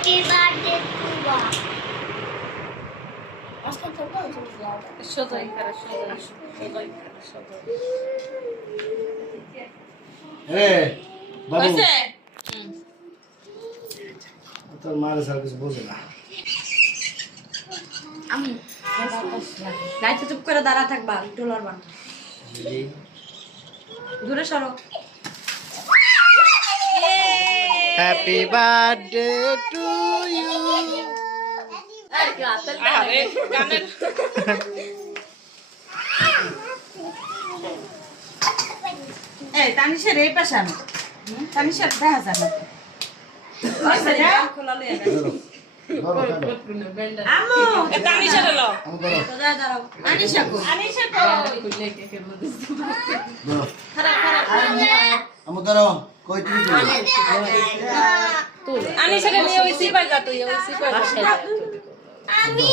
Happy birthday Quba আজকে তো সদাই করে সদাই বাবু কইছে তোর মারে স্যার কিছু বোঝে না। আমি লাইটে চুপ করে দাঁড়া থাকবা একটু লড়বা না। দূরে সরো। Happy birthday to you. আরে গানের এই তানিশের এই পাশে আনো। তানিশের দেখা যায় না। খোলা লইয়া গেছে। ধরো, ধরো, আম্মু তানিশা হলো আমি ধরো, দাঁড়াও দাঁড়াও। আনিশা কো? আনিশা তো কইলে কেকের মধ্যে ধরো। খারাপ খারাপ আমি ধরো, কই তুমি কই? আনিশা নিয়ে ওই সিপাই যা তুই ওই সিপাই আমি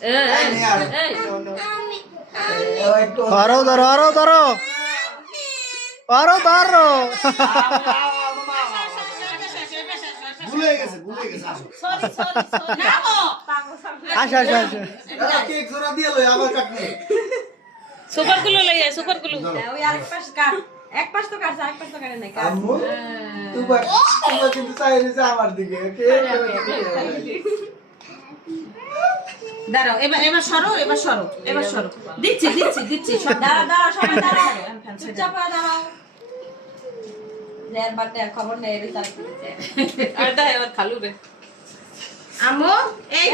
এই নে আর। এই আমি ধরো ধরো আরো ধরো আরো ধরো। ভুলে গেছে, ভুলে গেছে, আসো। সরি সরি সরি নামো আসো আসো আসো। দাদা, কেক জোড়া দিয়ে লই, আবার কাটবে। সুপার গুলো লই আয় সুপার গুলো ধরো। ওই আরেক পাশ কাট। এক পাশ তো কাটছে আরেক পাশ তো কাটে নাই কাট। আম্মু, তোমার কিন্তু চাই রয়েছে আমার দিকে। দাঁড়াও এবার সরো এবার সরো দিচ্ছি সব দাঁড়াও দাঁড়াও সবাই দাঁড়াও চুপচাপ হয়ে দাঁড়াও যার বাটে খবর নেই এর তারিখ দিতে আর দা এবার খালু রে আমো এই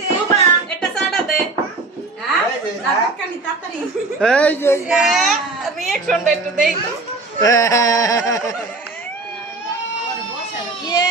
যে বাবা একটা চাটা দে হ্যাঁ তাড়াতাড়ি তাড়াতাড়ি এই যে রিঅ্যাকশনটা একটু দেই তো ইয়ে